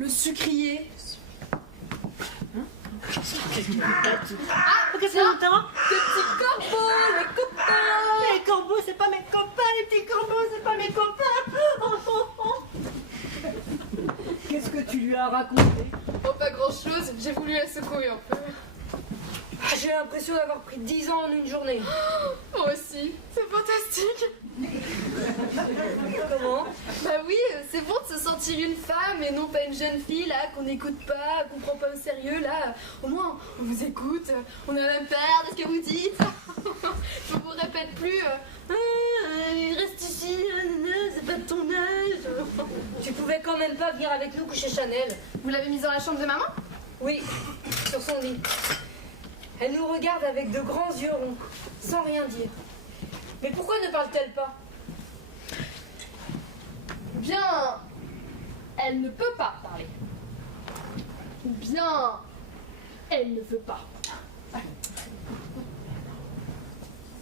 Le sucrier. Qu'est-ce que t'entends? Des petits corbeaux, les copains. Les corbeaux, c'est pas mes copains, les petits corbeaux, c'est pas mes copains. Qu'est-ce que tu lui as raconté? Oh, pas grand-chose, j'ai voulu la secouer un peu. J'ai l'impression d'avoir pris 10 ans en une journée. Moi aussi, c'est fantastique. Comment? Bah oui, c'est bon de se sentir une femme et non pas une jeune fille là qu'on n'écoute pas, qu'on prend pas au sérieux là. Au moins, on vous écoute, on a la peur de ce que vous dites. Je vous répète plus. Reste ici, c'est pas de ton âge. Tu pouvais quand même pas venir avec nous coucher Chanel. Vous l'avez mise dans la chambre de maman? Oui, sur son lit. Elle nous regarde avec de grands yeux ronds, sans rien dire. Mais pourquoi ne parle-t-elle pas? Bien, elle ne peut pas parler. Ou bien, elle ne veut pas.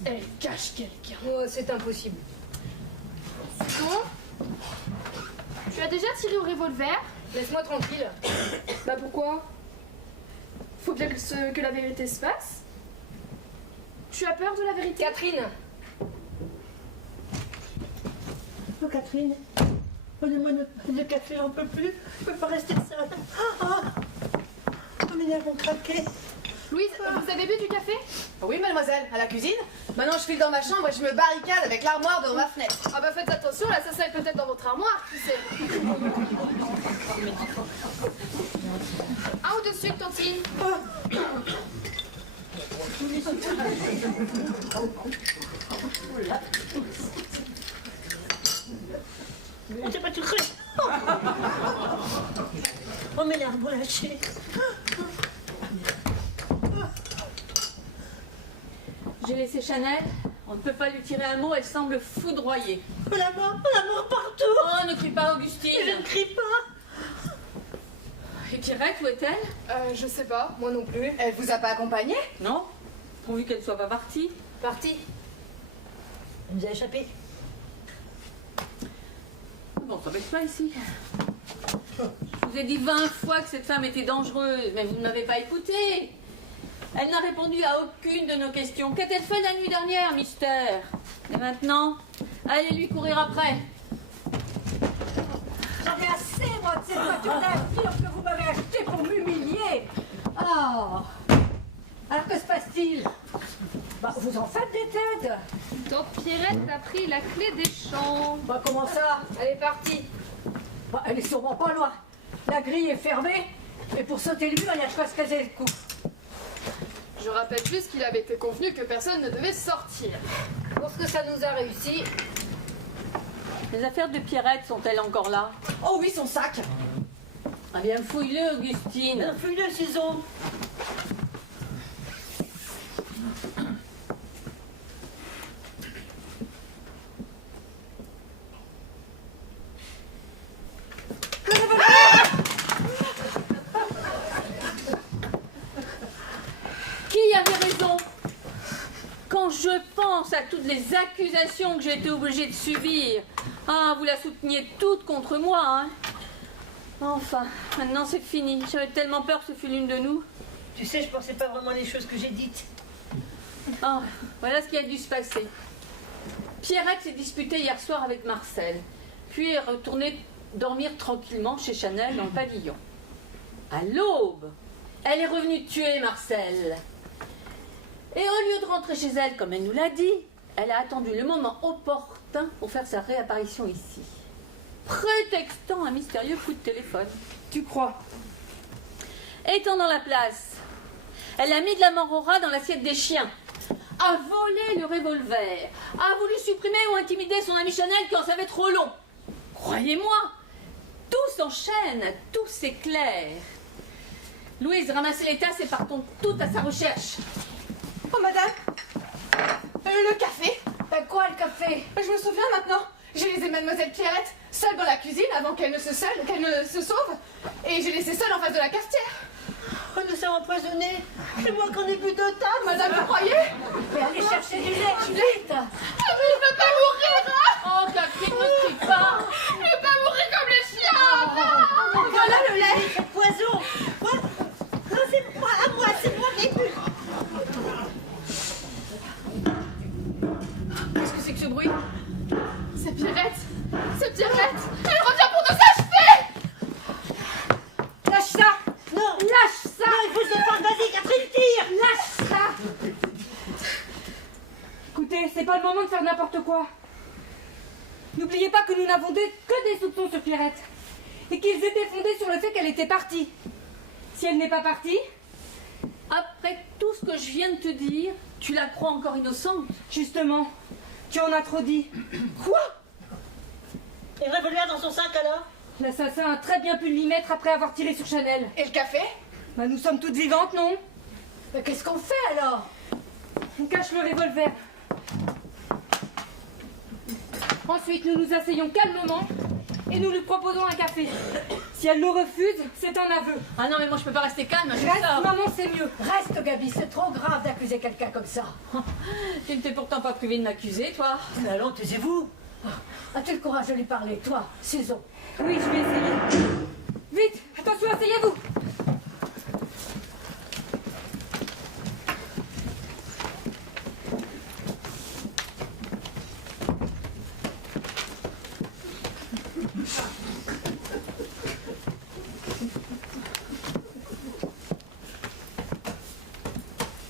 Elle cache quelqu'un. Oh, c'est impossible. Donc, tu as déjà tiré au revolver? Laisse-moi tranquille. Bah pourquoi? Faut bien que la vérité se passe. Tu as peur de la vérité? Catherine. Oh, Catherine. Donnez-moi le café, j'en peux plus. Je peux pas rester seule. Mes nerfs vont craquer. Louise, vous avez bu du café? Oui, mademoiselle, à la cuisine. Maintenant, je file dans ma chambre et je me barricade avec l'armoire devant ma fenêtre. Ah bah faites attention, l'assassin est peut-être dans votre armoire, qui sait? Un ou deux sucres, Tantine? On s'est pas tout cru. Oh, mes nerfs vont lâcher. J'ai laissé Chanel. On ne peut pas lui tirer un mot, elle semble foudroyée. La mort partout. Oh, ne crie pas, Augustine. Je ne crie pas. Et Pierrette, où est-elle? Je sais pas. Moi non plus. Elle vous a pas accompagné? Non, pourvu qu'elle ne soit pas partie. Parti. Elle nous a échappé. Bon, on s'embête pas ici. Je vous ai dit 20 fois que cette femme était dangereuse, mais vous ne m'avez pas écouté. Elle n'a répondu à aucune de nos questions. Qu'a-t-elle fait la nuit dernière, mystère? Et maintenant, allez lui courir après. J'en ai assez, moi, de cette voiture d'aventure que vous m'avez achetée pour m'humilier. Ah. Alors que se passe-t-il? Bah, vous en faites des têtes. Donc Pierrette a pris la clé des champs. Bah, comment ça? Elle est partie. Bah, elle est sûrement pas loin. La grille est fermée. Et pour sauter le mur, il y a que se casser le cou. Je rappelle juste qu'il avait été convenu que personne ne devait sortir. Lorsque ça nous a réussi. Les affaires de Pierrette sont-elles encore là? Oh oui, son sac. Ah bien, fouille-le, Augustine. Fouille-le, ciseau. Qui avait raison? Quand je pense à toutes les accusations que j'ai été obligée de subir. Ah, vous la souteniez toutes contre moi, hein? Enfin, maintenant c'est fini. J'avais tellement peur que ce fût l'une de nous. Tu sais, je pensais pas vraiment les choses que j'ai dites. Ah, voilà ce qui a dû se passer. Pierrette s'est disputée hier soir avec Marcel, puis est retournée dormir tranquillement chez Chanel dans le pavillon. À l'aube, elle est revenue tuer Marcel. Et au lieu de rentrer chez elle, comme elle nous l'a dit, elle a attendu le moment opportun pour faire sa réapparition ici, prétextant un mystérieux coup de téléphone. Tu crois? Étant dans la place, elle a mis de la morora dans l'assiette des chiens, a volé le revolver, a voulu supprimer ou intimider son ami Chanel qui en savait trop long. Croyez-moi, tout s'enchaîne, tout s'éclaire. Louise, ramassez les tasses et partons toutes à sa recherche. Oh, madame. Le café. Quoi, le café? Je me souviens maintenant. J'ai laissé mademoiselle Pierrette seule dans la cuisine avant qu'elle ne se sauve. Et j'ai laissé seule en face de la cafetière. Oh, nous sommes empoisonnés. C'est moi qu'on est plus de table. Madame, vous croyez? Mais allez chercher du lait, vite. Ah mais je veux pas mourir, hein! Oh, Catherine, ne crie pas. Je veux pas mourir comme les chiens! Voilà le lait. c'est pas le moment de faire n'importe quoi. N'oubliez pas que nous n'avons que des soupçons sur Pierrette. Et qu'ils étaient fondés sur le fait qu'elle était partie. Si elle n'est pas partie... Après tout ce que je viens de te dire, tu la crois encore innocente? Justement, tu en as trop dit. Quoi? Et le revolver dans son sac alors? L'assassin a très bien pu l'y mettre après avoir tiré sur Chanel. Et le café? Bah, nous sommes toutes vivantes, non? Mais qu'est-ce qu'on fait alors? On cache le revolver. Ensuite, nous nous asseyons calmement et nous lui proposons un café. Si elle le refuse, c'est un aveu. Ah non, mais moi je peux pas rester calme, je Reste, sors. maman, c'est mieux. Reste, Gabi, c'est trop grave d'accuser quelqu'un comme ça. Tu ne t'es pourtant pas privé de m'accuser, toi. Mais allons, taisez-vous. As-tu le courage de lui parler, toi, Susan? Oui, je vais essayer. Vite, attention, asseyez-vous.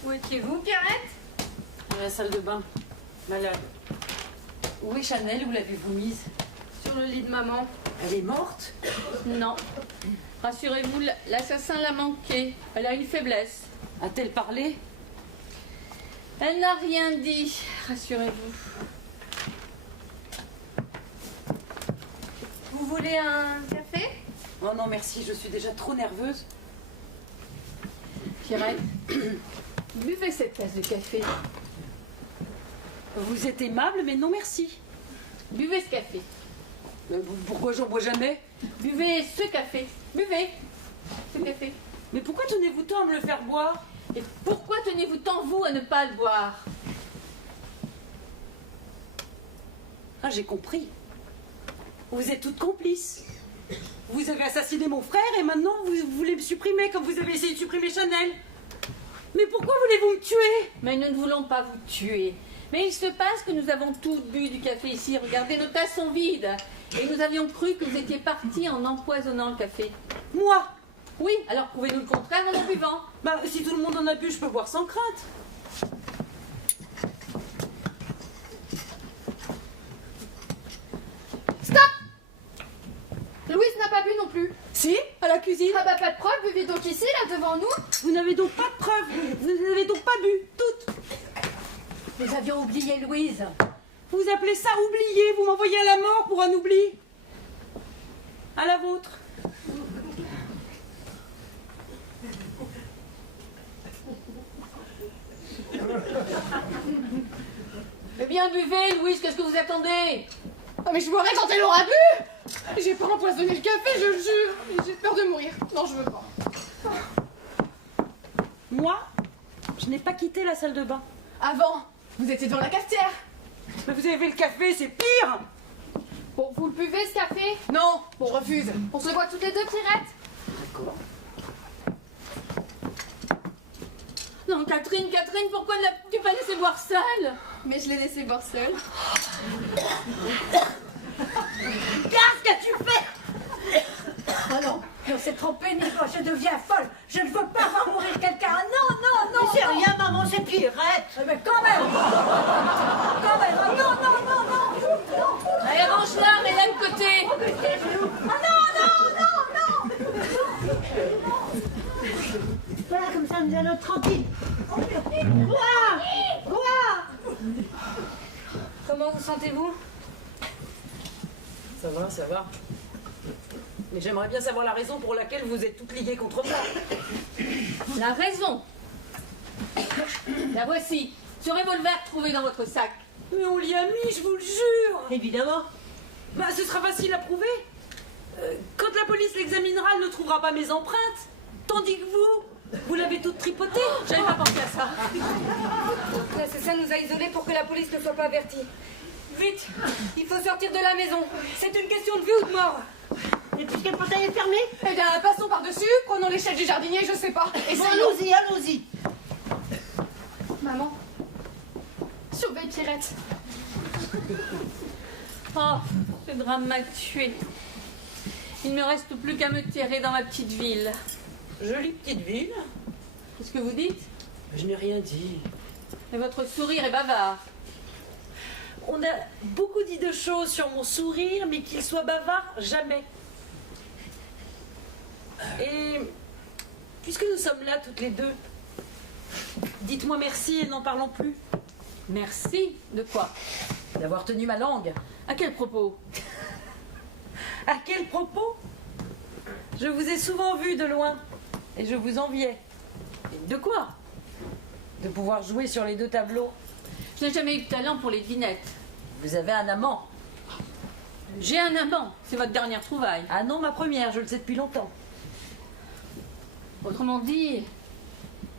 Où étiez-vous, Pierrette? Dans la salle de bain. Malade. Où est Chanel? Où l'avez-vous mise? Sur le lit de maman. Elle est morte? Non. Rassurez-vous, l'assassin l'a manqué. Elle a une faiblesse. A-t-elle parlé? Elle n'a rien dit, rassurez-vous. Vous voulez un café? Oh non, merci, je suis déjà trop nerveuse. Pierrette, buvez cette tasse de café. Vous êtes aimable, mais non merci. Buvez ce café. Pourquoi j'en bois jamais? Buvez ce café. Buvez ce café. Mais pourquoi tenez-vous tant à me le faire boire? Et pourquoi tenez-vous tant, vous, à ne pas le boire? Ah, j'ai compris. Vous êtes toutes complices. Vous avez assassiné mon frère et maintenant vous voulez me supprimer comme vous avez essayé de supprimer Chanel. Mais pourquoi voulez-vous me tuer? Mais nous ne voulons pas vous tuer. Mais il se passe que nous avons tous bu du café ici. Regardez, nos tasses sont vides. Et nous avions cru que vous étiez partis en empoisonnant le café. Moi? Oui, alors prouvez-nous le contraire en en buvant. Bah, si tout le monde en a bu, je peux boire sans crainte. Louise n'a pas bu non plus. Si, à la cuisine. Ah bah pas de preuve, buvez donc ici, là, devant nous. Vous n'avez donc pas de preuves. Vous n'avez donc pas bu, toutes. Nous avions oublié Louise. Vous appelez ça oublier? Vous m'envoyez à la mort pour un oubli? À la vôtre. Eh bien, buvez, Louise, qu'est-ce que vous attendez? Ah mais je boirai quand elle aura bu. J'ai pas empoisonné le café, je le jure. J'ai peur de mourir. Non, je veux pas. Moi, je n'ai pas quitté la salle de bain. Avant, vous étiez dans la cafetière. Mais vous avez fait le café, c'est pire. Bon, vous le buvez ce café? Non, on refuse. On se voit toutes les deux, Pierrette? Non, Catherine, pourquoi ne l'as-tu pas laissé boire seule? Mais je l'ai laissé boire seule. Qu'est-ce que tu fais? Oh non, c'est trop pénible, je deviens folle. Je ne veux pas voir mourir quelqu'un. Non, non, non. Mais c'est non. rien, maman, c'est Pierrette. Mais quand même. Quand même. Oh, non, non, non, non. Non. Allez, range-la, mets-la de côté. Ah non, non, non, non. Voilà, comme ça, nous allons tranquille. Quoi? Comment vous sentez-vous? Ça va, ça va. Mais j'aimerais bien savoir la raison pour laquelle vous êtes toutes liées contre moi. La raison. La voici. Ce revolver trouvé dans votre sac. Mais on l'y a mis, je vous le jure. Évidemment. Bah, ce sera facile à prouver. Quand la police l'examinera, elle ne trouvera pas mes empreintes. Tandis que vous l'avez toute tripotée. J'avais pas pensé à ça. L'assassin nous a isolés pour que la police ne soit pas avertie. Vite, il faut sortir de la maison. C'est une question de vie ou de mort. Et puisque le portail est fermé, Eh bien, passons par-dessus, prenons l'échelle du jardinier, je sais pas. bon, Essayons. allons-y, allons-y. Maman, surveille Pierrette. Oh, ce drame m'a tué. Il ne me reste plus qu'à me terrer dans ma petite ville. Jolie petite ville. Qu'est-ce que vous dites? Je n'ai rien dit. Mais votre sourire est bavard. On a beaucoup dit de choses sur mon sourire, mais qu'il soit bavard, jamais. Et puisque nous sommes là toutes les deux, dites-moi merci et n'en parlons plus. Merci de quoi? D'avoir tenu ma langue. À quel propos? À quel propos? Je vous ai souvent vu de loin et je vous enviais. De quoi? De pouvoir jouer sur les deux tableaux. Je n'ai jamais eu de talent pour les devinettes. Vous avez un amant. J'ai un amant, c'est votre dernière trouvaille. Ah non, ma première, je le sais depuis longtemps. Autrement dit,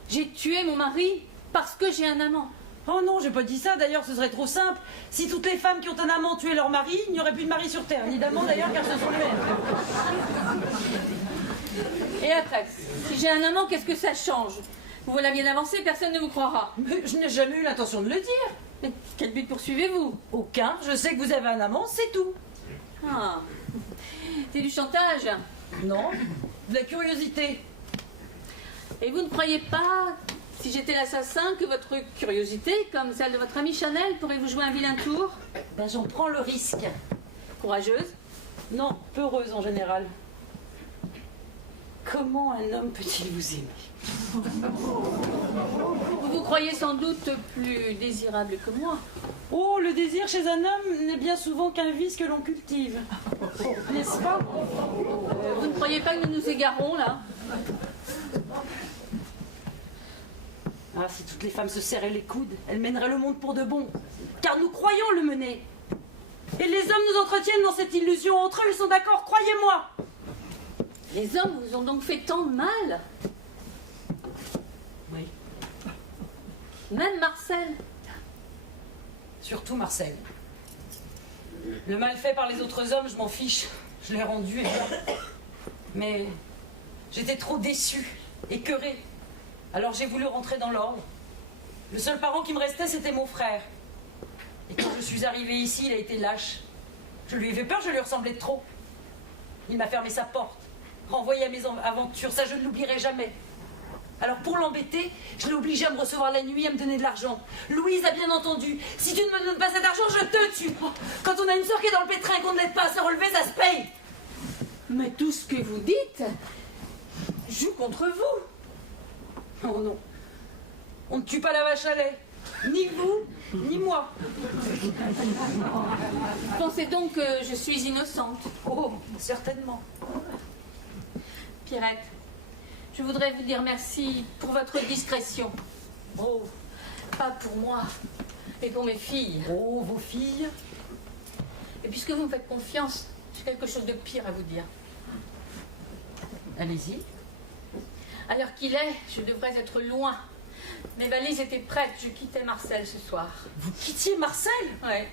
j'ai tué mon mari parce que j'ai un amant. Oh non, j'ai pas dit ça, d'ailleurs ce serait trop simple. Si toutes les femmes qui ont un amant tuaient leur mari, il n'y aurait plus de mari sur terre, ni d'amant d'ailleurs car ce sont les mêmes. Et après, si j'ai un amant, qu'est-ce que ça change? Vous voilà bien avancé, personne ne vous croira. Mais je n'ai jamais eu l'intention de le dire. Mais quel but poursuivez-vous? Aucun, je sais que vous avez un amant, c'est tout. Ah, c'est du chantage. Non, de la curiosité. Et vous ne croyez pas, si j'étais l'assassin, que votre curiosité, comme celle de votre amie Chanel, pourrait vous jouer un vilain tour? Ben j'en prends le risque. Courageuse? Non, peureuse en général. Comment un homme peut-il vous aimer? Vous vous croyez sans doute plus désirable que moi. Oh, le désir chez un homme n'est bien souvent qu'un vice que l'on cultive. N'est-ce pas? Vous ne croyez pas que nous nous égarons, là? Ah, si toutes les femmes se serraient les coudes, elles mèneraient le monde pour de bon. Car nous croyons le mener. Et les hommes nous entretiennent dans cette illusion. Entre eux, ils sont d'accord, croyez-moi. Les hommes vous ont donc fait tant de mal? Oui. Même Marcel? Surtout Marcel. Le mal fait par les autres hommes, je m'en fiche. Je l'ai rendu et bien. Mais j'étais trop déçue, écœurée. Alors j'ai voulu rentrer dans l'ordre. Le seul parent qui me restait, c'était mon frère. Et quand je suis arrivée ici, il a été lâche. Je lui ai fait peur, je lui ressemblais trop. Il m'a fermé sa porte, renvoyé à mes aventures. Ça, je ne l'oublierai jamais. Alors pour l'embêter, je l'ai obligé à me recevoir la nuit, à me donner de l'argent. Louise a bien entendu. Si tu ne me donnes pas cet argent, je te tue. Quand on a une sœur qui est dans le pétrin et qu'on ne l'aide pas à se relever, ça se paye. Mais tout ce que vous dites joue contre vous. Oh non. On ne tue pas la vache à lait. Ni vous, ni moi. Pensez donc que je suis innocente. Oh, certainement. Pierrette, je voudrais vous dire merci pour votre discrétion. Oh, Pas pour moi, mais pour mes filles. oh, vos filles. Et puisque vous me faites confiance, j'ai quelque chose de pire à vous dire. Allez-y. À l'heure qu'il est, je devrais être loin. Mes valises étaient prêtes, je quittais Marcel ce soir. Vous quittiez Marcel? Ouais.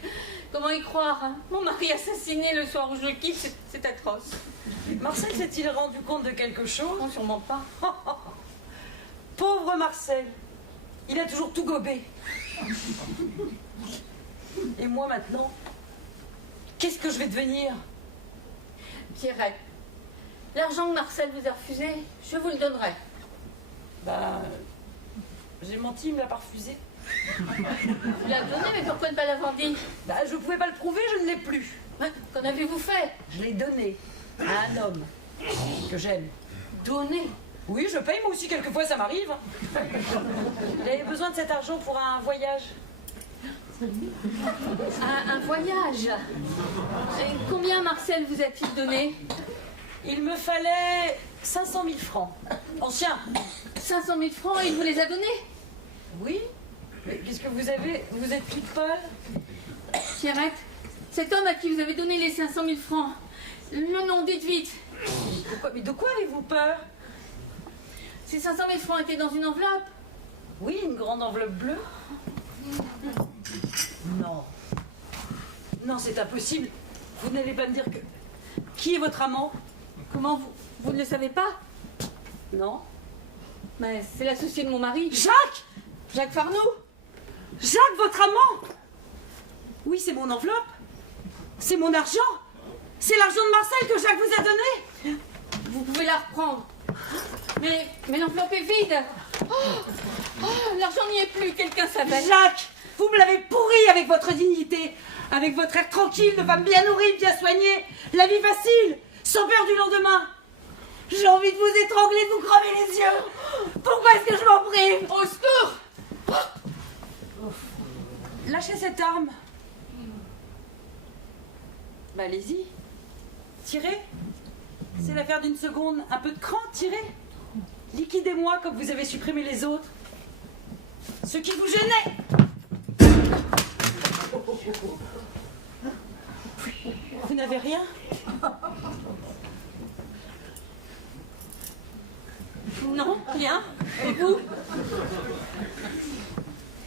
Comment y croire, hein? Mon mari assassiné le soir où je le quitte, c'est atroce. Marcel s'est-il rendu compte de quelque chose? Non, sûrement pas. Pauvre Marcel. Il a toujours tout gobé. Et moi maintenant, qu'est-ce que je vais devenir? Pierrette, l'argent que Marcel vous a refusé, je vous le donnerai. Bah, j'ai menti, il me l'a pas refusé. Vous l'avez donné, mais pourquoi ne pas l'avoir dit? Bah, je pouvais pas le prouver, je ne l'ai plus. Ouais, qu'en avez-vous fait? Je l'ai donné à un homme que j'aime. Donné? Oui, je paye, moi aussi, quelquefois, ça m'arrive. Il avait besoin de cet argent pour un voyage. Un voyage. Et combien Marcel vous a-t-il donné? Il me fallait 500 000 francs. Ancien. 500 000 francs, il vous les a donnés? Oui. Mais qu'est-ce que vous avez? Vous êtes toute pâle. Pierrette, cet homme à qui vous avez donné les 500 000 francs, le nom, dites vite. Mais de quoi avez-vous peur? Ces 500 000 francs étaient dans une enveloppe? Oui, une grande enveloppe bleue. Non. Non, c'est impossible. Vous n'allez pas me dire que... Qui est votre amant? Comment vous ne le savez pas? Non. Mais c'est l'associé de mon mari. Jacques! Jacques Farnoux. Jacques, votre amant? Oui, c'est mon enveloppe. C'est mon argent. C'est l'argent de Marcel que Jacques vous a donné. Vous pouvez la reprendre. Mais l'enveloppe est vide. Oh, l'argent n'y est plus, quelqu'un s'appelle. Jacques! Vous me l'avez pourri avec votre dignité, avec votre air tranquille de femme bien nourrie, bien soignée, la vie facile, sans peur du lendemain. J'ai envie de vous étrangler, de vous crever les yeux. Pourquoi est-ce que je m'en prive? Au secours! Lâchez cette arme. Bah allez-y. Tirez. C'est l'affaire d'une seconde. Un peu de cran, tirez. Liquidez-moi comme vous avez supprimé les autres. Ceux qui vous gênaient. Vous n'avez rien? Non, rien. Et vous?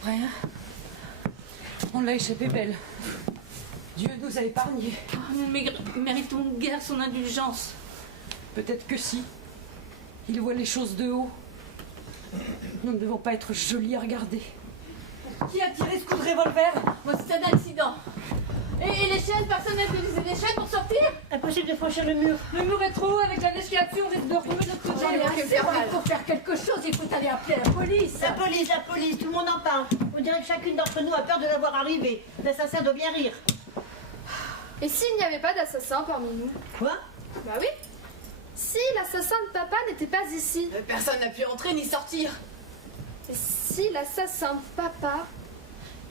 Rien. On l'a échappé belle. Dieu nous a épargnés. Nous ne méritons guère son indulgence. Peut-être que si. Il voit les choses de haut. Nous ne devons pas être jolis à regarder. Qui a tiré ce coup de revolver? Moi, c'est un accident. Et l'échelle, personne n'a utilisé l'échelle pour sortir? Impossible de franchir le mur. Le mur est trop haut, avec la neige qui a dessus, on risque de retomber de toute J'en ai assez, pour faire quelque chose, il faut aller appeler la police. La police, tout le monde en parle. On dirait que chacune d'entre nous a peur de la voir arriver. L'assassin doit bien rire. Et s'il n'y avait pas d'assassin parmi nous? Quoi? Bah oui. Si l'assassin de papa n'était pas ici. Personne n'a pu entrer ni sortir. Et si l'assassin de papa...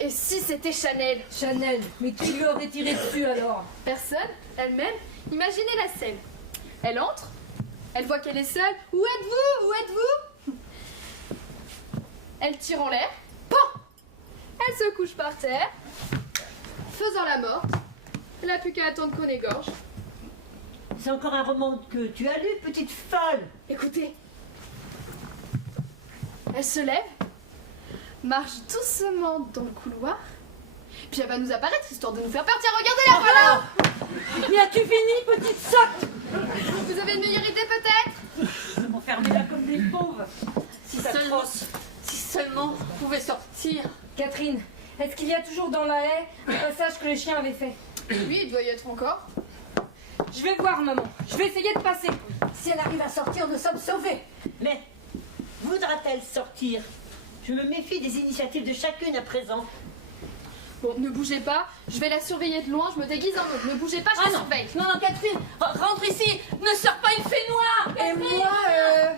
Et si c'était Chanel? Chanel, mais qui lui aurait tiré dessus alors? Personne, elle-même. Imaginez la scène. Elle entre, elle voit qu'elle est seule. Où êtes-vous? Où êtes-vous? Elle tire en l'air. Pan! Elle se couche par terre, faisant la morte. Elle n'a plus qu'à attendre qu'on égorge. C'est encore un roman que tu as lu, petite folle. Écoutez. Elle se lève, marche doucement dans le couloir, puis elle va nous apparaître histoire de nous faire partir. Regardez-la, voilà! Y as-tu fini, petite sotte? Vous avez une meilleure idée peut-être? Enfermez-la comme des pauvres. Si seulement on pouvait sortir. Catherine, est-ce qu'il y a toujours dans la haie le passage que les chiens avaient fait? Oui, il doit y être encore. Je vais voir, maman. Je vais essayer de passer. Si elle arrive à sortir, nous sommes sauvés. Mais voudra-t-elle sortir? Je me méfie des initiatives de chacune à présent. Bon, ne bougez pas, je vais la surveiller de loin, je me déguise en autre. Ne bougez pas, je la surveille. Non, Catherine, rentre ici. Ne sors pas, il fait noir. Et moi,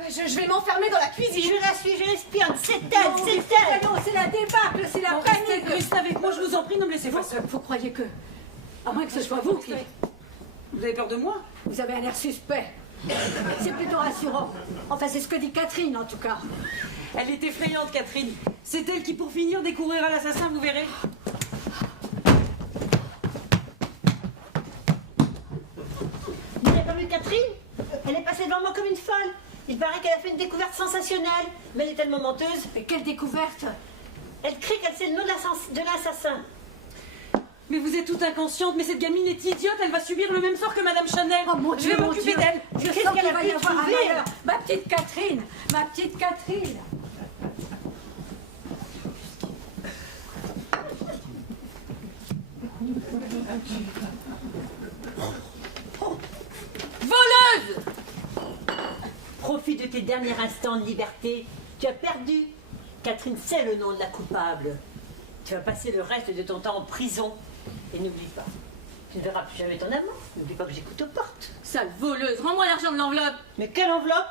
je vais m'enfermer dans la cuisine. Je la suis, je l'espionne. C'est elle, c'est elle. Non, c'est la débâcle, c'est la panique. Restez avec moi, je vous en prie, ne me laissez pas seule. Vous croyez que... À moins que ce soit vous qui... Vous avez peur de moi? Vous avez un air suspect. C'est plutôt rassurant. Enfin, c'est ce que dit Catherine, en tout cas. Elle est effrayante, Catherine. C'est elle qui, pour finir, découvrira l'assassin, vous verrez. Vous n'avez pas vu Catherine? Elle est passée devant moi comme une folle. Il paraît qu'elle a fait une découverte sensationnelle. Mais elle est tellement menteuse. Mais quelle découverte! Elle crie qu'elle sait le nom de l'assassin. Mais vous êtes toute inconsciente, mais cette gamine est idiote, elle va subir le même sort que Madame Chanel. Oh mon Je Dieu, vais mon m'occuper Dieu. d'elle. Je Qu'est-ce sens qu'elle qu'il a va pu y avoir un trouver? malheur. Ma petite Catherine! Ma petite Catherine! Voleuse! Profite de tes derniers instants de liberté. Tu as perdu. Catherine sait le nom de la coupable. Tu vas passer le reste de ton temps en prison. Et n'oublie pas, tu ne verras plus jamais ton amant. N'oublie pas que j'écoute aux portes. Sale voleuse, rends-moi l'argent de l'enveloppe. Mais quelle enveloppe?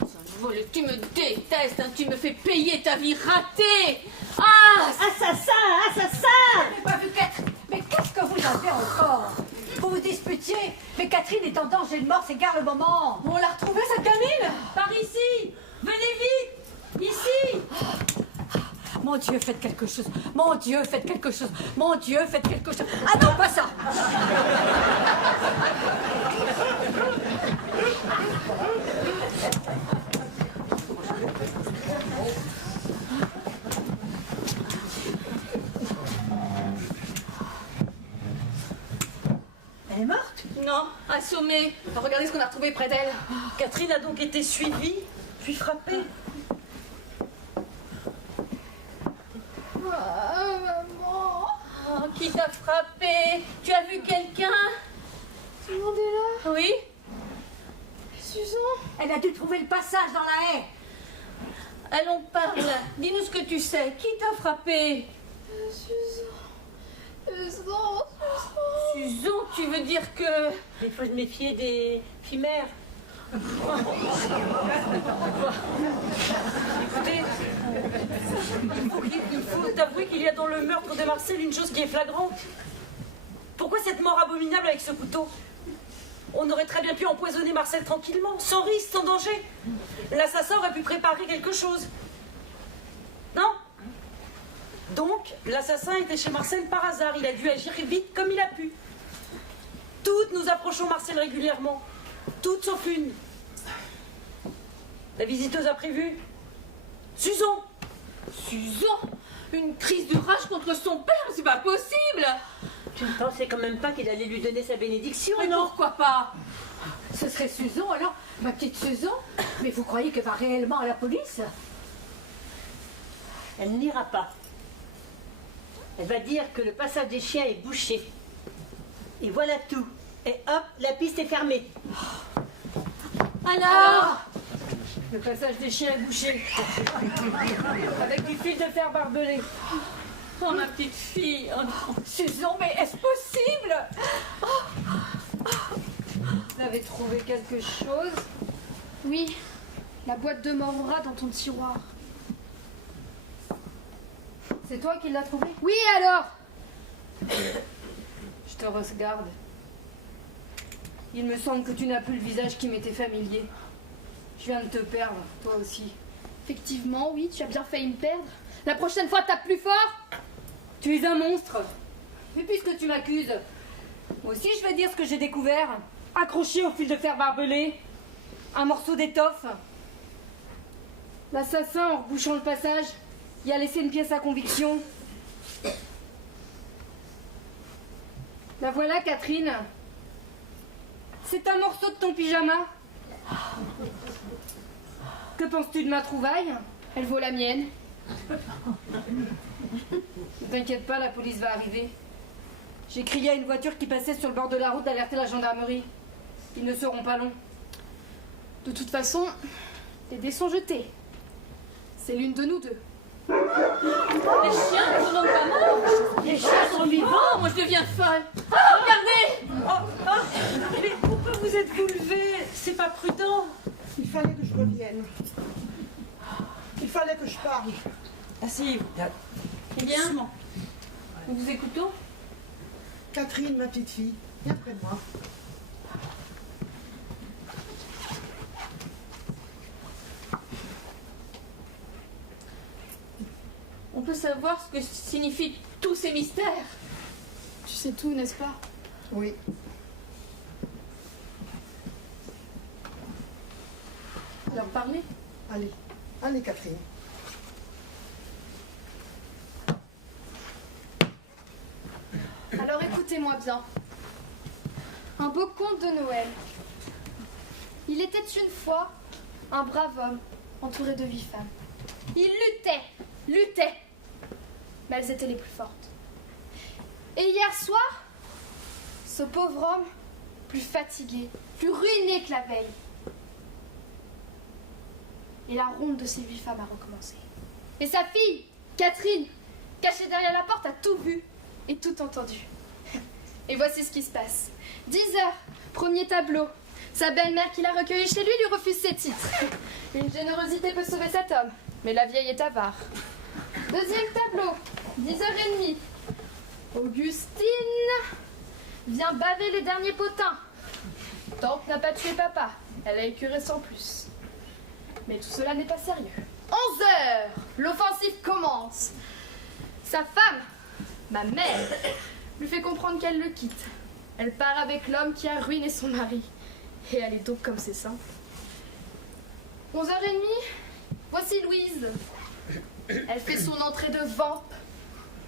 Sale voleuse, tu me détestes, hein, tu me fais payer ta vie ratée. Ah! Assassin! Assassin! Je n'ai pas vu Catherine! Mais qu'est-ce que vous avez encore? Vous vous disputiez? Mais Catherine est en danger de mort, c'est gare le moment! On l'a retrouvée, cette gamine? Par ici! Venez vite! Ici! Mon Dieu, faites quelque chose! Mon Dieu, faites quelque chose! Mon Dieu, faites quelque chose! Ah non, pas ça! Elle est morte? Non, assommée. Regardez ce qu'on a retrouvé près d'elle. Catherine a donc été suivie, puis frappée. Maman. Oh, qui t'a frappé? Tu as vu quelqu'un? Tout le monde est là. Oui? Susan. Elle a dû trouver le passage dans la haie! Allons, parle. Dis-nous ce que tu sais. Qui t'a frappé? Susan, tu veux dire que... Il faut se méfier des chimères. Écoutez, il faut avouer qu'il y a dans le meurtre de Marcel une chose qui est flagrante. Pourquoi cette mort abominable avec ce couteau? On aurait très bien pu empoisonner Marcel tranquillement, sans risque, sans danger. L'assassin aurait pu préparer quelque chose. Non? Donc, l'assassin était chez Marcel par hasard. Il a dû agir vite comme il a pu. Toutes nous approchons Marcel régulièrement. Toutes sauf une. La visiteuse a prévu. Susan! Susan, une crise de rage contre son père, c'est pas possible. Tu ne pensais quand même pas qu'il allait lui donner sa bénédiction, Mais non? pourquoi pas? Ce serait Susan, alors, ma petite Susan? Mais vous croyez qu'elle va réellement à la police? Elle n'ira pas. Elle va dire que le passage des chiens est bouché. Et voilà tout. Et hop, la piste est fermée. Alors, le passage des chiens est bouché. Avec du fil de fer barbelé. Oh, ma petite fille. Oh, non. Susan, mais est-ce possible? Vous avez trouvé quelque chose? Oui, la boîte de Morora dans ton tiroir. C'est toi qui l'as trouvé? Oui, alors? Je te regarde. Il me semble que tu n'as plus le visage qui m'était familier. Je viens de te perdre, toi aussi. Effectivement, oui, tu as bien failli me perdre. La prochaine fois, tape plus fort! Tu es un monstre. Et puisque tu m'accuses, moi aussi je vais dire ce que j'ai découvert. Accroché au fil de fer barbelé, un morceau d'étoffe. L'assassin, en rebouchant le passage, y a laissé une pièce à conviction. La voilà, Catherine. C'est un morceau de ton pyjama. Que penses-tu de ma trouvaille? Elle vaut la mienne. Ne t'inquiète pas, la police va arriver. J'ai crié à une voiture qui passait sur le bord de la route d'alerter la gendarmerie. Ils ne seront pas longs. De toute façon, les dés sont jetés. C'est l'une de nous deux. Les chiens ne sont donc pas morts. Les chiens sont vivants. Oh, moi je deviens folle. Ah, regardez. Mais pourquoi vous êtes-vous levé? C'est pas prudent. Il fallait que je revienne. Il fallait que je parle. Asseyez-vous. Eh bien, nous vous écoutons. Catherine, ma petite fille, viens près de moi. On peut savoir ce que signifient tous ces mystères. Tu sais tout, n'est-ce pas? Oui. Leur parler. Allez, allez Catherine. Alors écoutez-moi bien. Un beau conte de Noël. Il était une fois un brave homme entouré de 8 femmes. Il luttait, mais elles étaient les plus fortes. Et hier soir, ce pauvre homme, plus fatigué, plus ruiné que la veille. Et la ronde de ces 8 femmes a recommencé. Et sa fille, Catherine, cachée derrière la porte, a tout vu et tout entendu. Et voici ce qui se passe. 10 heures, premier tableau. Sa belle-mère qui l'a recueilli chez lui refuse ses titres. Une générosité peut sauver cet homme, mais la vieille est avare. Deuxième tableau, 10h30. Augustine vient baver les derniers potins. Tante n'a pas tué papa, elle a écuré sans plus. Mais tout cela n'est pas sérieux. 11h, l'offensive commence. Sa femme, ma mère, lui fait comprendre qu'elle le quitte. Elle part avec l'homme qui a ruiné son mari. Et elle est donc comme c'est simple. 11h30, voici Louise. Elle fait son entrée de vamp.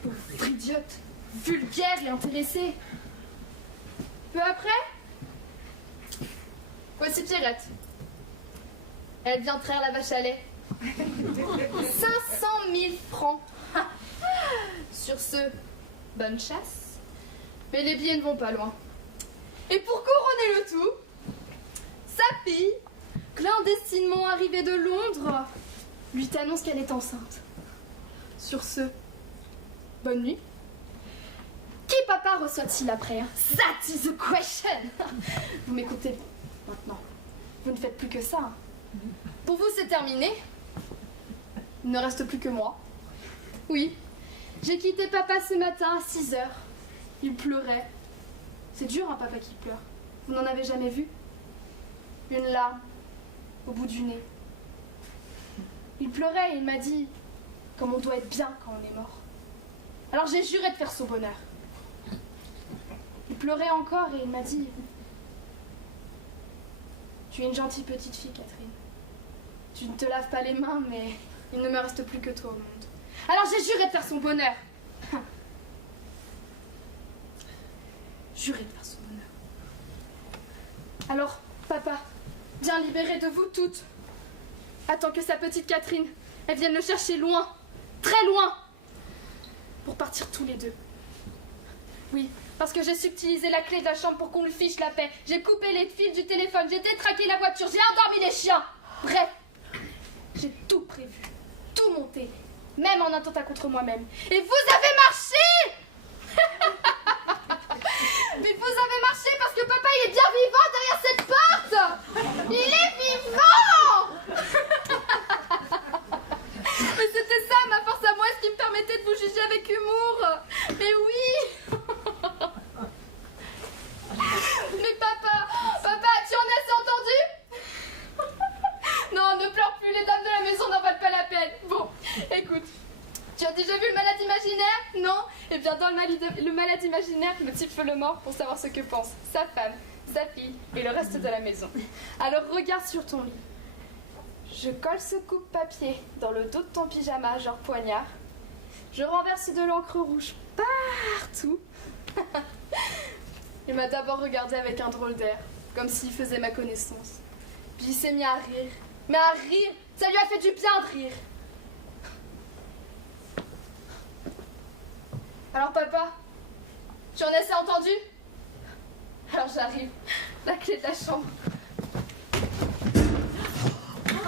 Pauvre idiote, vulgaire et intéressée. Peu après, voici Pierrette. Elle vient traire la vache à lait. 500 000 francs. Sur ce, bonne chasse. Mais les billets ne vont pas loin. Et pour couronner le tout, sa fille, clandestinement arrivée de Londres, lui annonce qu'elle est enceinte. Sur ce, Bonne nuit. Qui papa reçoit-il après hein? That is the question. Vous m'écoutez maintenant. Vous ne faites plus que ça. Pour vous, c'est terminé. Il ne reste plus que moi. Oui, j'ai quitté papa ce matin à 6 heures. Il pleurait. C'est dur un papa qui pleure. Vous n'en avez jamais vu? Une larme au bout du nez. Il pleurait et il m'a dit comme on doit être bien quand on est mort. Alors j'ai juré de faire son bonheur. Il pleurait encore et il m'a dit tu es une gentille petite fille, Catherine. Tu ne te laves pas les mains, mais il ne me reste plus que toi au monde. Alors j'ai juré de faire son bonheur. Juré de faire son bonheur. Alors, papa, bien libéré de vous toutes, attends que sa petite Catherine, elle vienne le chercher loin, très loin, pour partir tous les deux. Oui, parce que j'ai subtilisé la clé de la chambre pour qu'on lui fiche la paix. J'ai coupé les fils du téléphone, j'ai détraqué la voiture, j'ai endormi les chiens. Bref, j'ai tout prévu, tout monté, même en attentat contre moi-même. Et vous avez marché. Mais vous avez marché parce que papa il est bien vivant derrière cette porte. Il est vivant. Mais c'était ça ma force à moi, ce qui me permettait de vous juger avec humour. Mais oui. Mais papa, tu en as assez entendu? Non, ne pleure plus, les dames de la maison n'en valent pas la peine. Bon, écoute, tu as déjà vu le malade imaginaire? Non? Eh bien, dans le malade imaginaire, le type fait le mort pour savoir ce que pense sa femme, sa fille et le reste de la maison. Alors regarde sur ton lit. Je colle ce coupe-papier dans le dos de ton pyjama, genre poignard. Je renverse de l'encre rouge partout. Il m'a d'abord regardé avec un drôle d'air, comme s'il faisait ma connaissance. Puis il s'est mis à rire. Mais à rire, ça lui a fait du bien de rire. Alors papa, tu en as assez entendu? Alors j'arrive, la clé de la chambre. Mais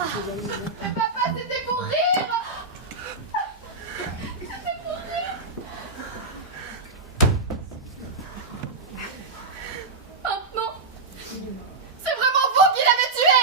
papa, c'était pour rire! C'était pour rire! Maintenant, c'est vraiment vous qui l'avez tué!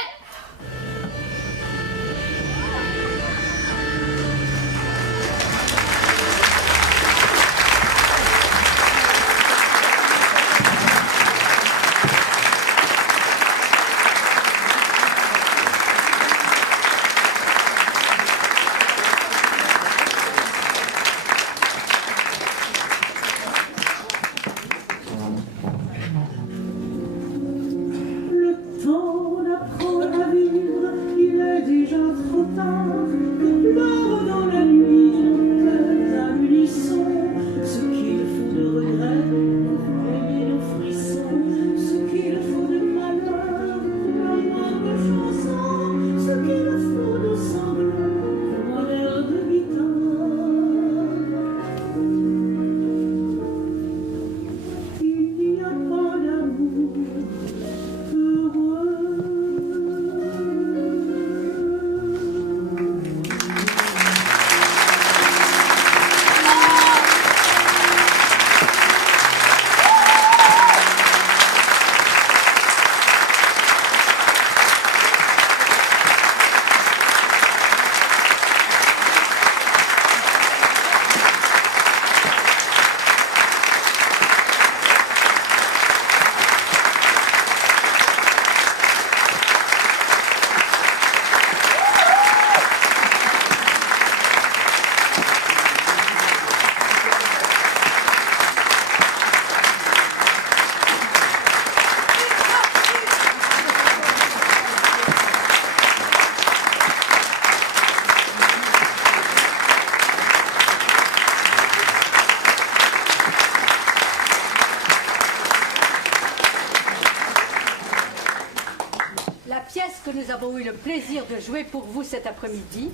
Nous avons eu le plaisir de jouer pour vous cet après-midi,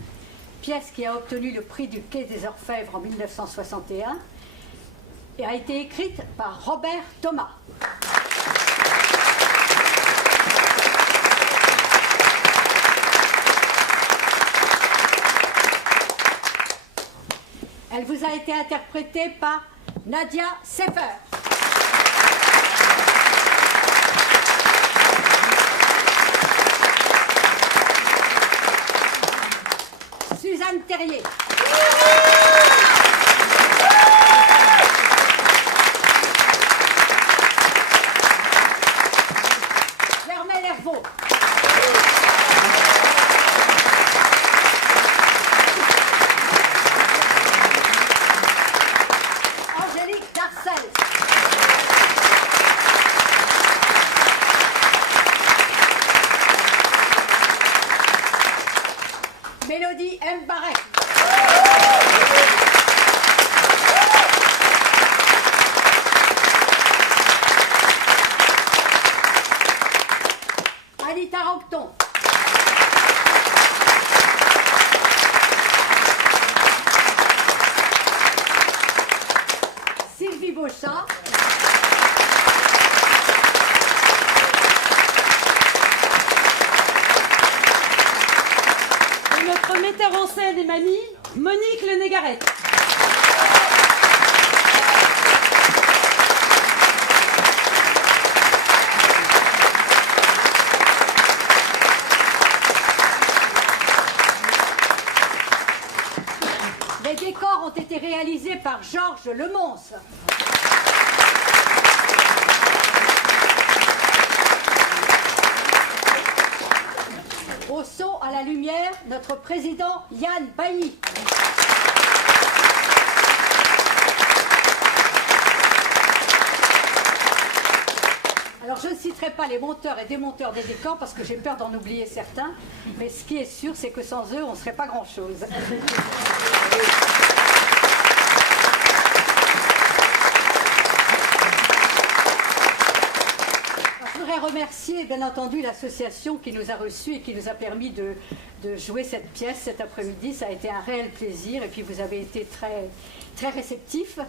pièce qui a obtenu le prix du Quai des Orfèvres en 1961 et a été écrite par Robert Thomas. Elle vous a été interprétée par Nadia Seffer. Suzanne Terrier. Germaine Hervaux. Angélique Darcel. Mélodie M. Barret. Anita Roqueton. Sylvie Beauchat. Et notre metteur en scène et mamie, Monique Le Négarette. Les décors ont été réalisés par Georges Lemons. Au son, à la lumière, notre président Yann Bailly. Alors je ne citerai pas les monteurs et démonteurs des décors parce que j'ai peur d'en oublier certains, mais ce qui est sûr, c'est que sans eux, on ne serait pas grand-chose. Je voudrais remercier, bien entendu, l'association qui nous a reçus et qui nous a permis de jouer cette pièce cet après-midi. Ça a été un réel plaisir et puis vous avez été très, très réceptifs.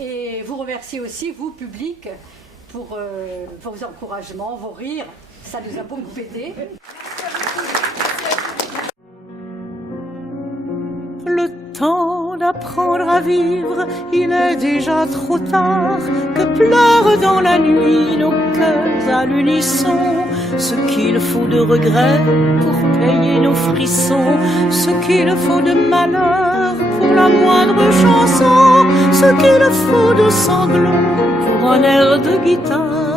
Et vous remerciez aussi, vous, public, pour vos encouragements, vos rires. Ça nous a beaucoup aidé. Le temps d'apprendre à vivre, il est déjà trop tard, que pleurent dans la nuit nos cœurs à l'unisson. Ce qu'il faut de regrets pour payer nos frissons, ce qu'il faut de malheur pour la moindre chanson, ce qu'il faut de sanglots pour un air de guitare.